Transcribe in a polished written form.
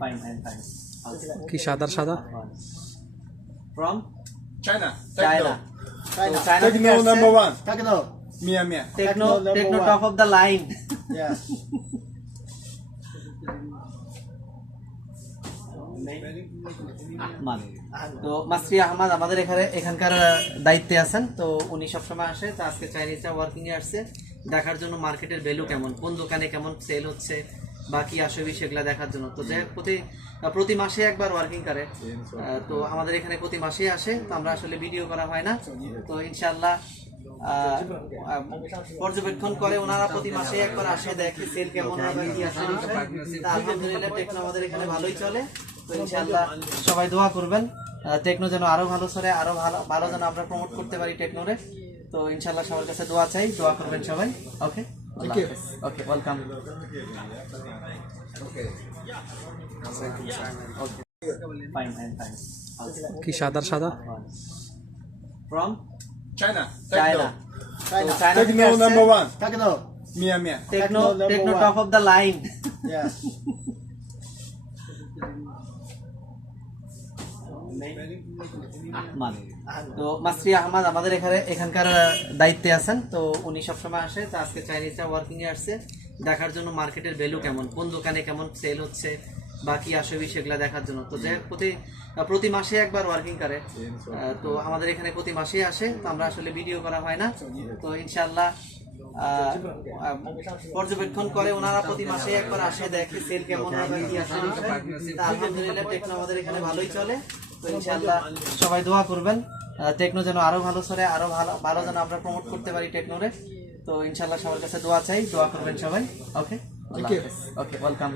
Fine, fine, fine. কি সাদা সাদা From China. China. China. So China থেকে Techno আসছে। number one. Techno. Mia Mia. Techno number one. top of the line. Yeah. Ahmed. তো মাসফি আহমদ আমাদের এখানকার দায়িত্বে আছেন। তো উনি সবসময় আসে। তো আজকে চাইনিজরা ওয়ার্কিং এ আসছে দেখার জন্য মার্কেটের ভ্যালু কেমন, কোন দোকানে কেমন সেল হচ্ছে বা কি আসবে সেগুলা দেখার জন্য। তো যাই হোক, প্রতি মাসে একবার ওয়ার্কিং করে। তো আমাদের এখানে প্রতি মাসেই আসে। তো আমরা আসলে ভিডিও করা হয় না। তো ইনশাআল্লাহ পর্যবেক্ষণ করে ওনারা প্রতি মাসে একবার আসে, দেখে সেল কেমন হবে কি আসে। আলহামদুলিল্লাহ টেকনো আমাদের এখানে ভালোই চলে। তো ইনশাআল্লাহ সবাই দোয়া করবেন টেকনো যেন আরো ভালো চলে, আরো ভালো যেন আমরা প্রমোট করতে পারি টেকনোরে। তো ইনশাআল্লাহ সবার কাছে দোয়া চাই, দোয়া করবেন সবাই। Okay, okay, welcome. Fine, fine, fine. কি সাদা সাদা from China. China. China. China থেকে Techno আসছে। number one. Techno. Mia Mia. Tecno top of the line. Yeah. Ahmed. তো মাসফি আহমদ আমাদের এখানকার দায়িত্বে আছেন। তো উনি সবসময় আসে। তো আজকে চাইনিজরা ওয়ার্কিং এ আসছে দেখার জন্য মার্কেটের ভ্যালু কেমন, কোন দোকানে কেমন সেল হচ্ছে বা কি আসবে সেগুলা দেখার জন্য। তো যাই হোক, প্রতি মাসে একবার ওয়ার্কিং করে। তো আমাদের এখানে প্রতি মাসেই আসে। তো আমরা আসলে ভিডিও করা হয় না। তো ইনশাআল্লাহ পর্যবেক্ষণ করে ওনারা প্রতি মাসে একবার আসে, দেখে সেল কেমন হবে কি আসে। আলহামদুলিল্লাহ টেকনো আমাদের এখানে ভালোই চলে। তো ইনশাআল্লাহ সবাই দোয়া করবেন টেকনো যেন আরো ভালো চলে, আরো ভালো যেন আমরা প্রমোট করতে পারি টেকনোরে। তো ইনশাআল্লাহ সবার কাছে দোয়া চাই, দোয়া করবেন সবাই। Okay, okay, welcome.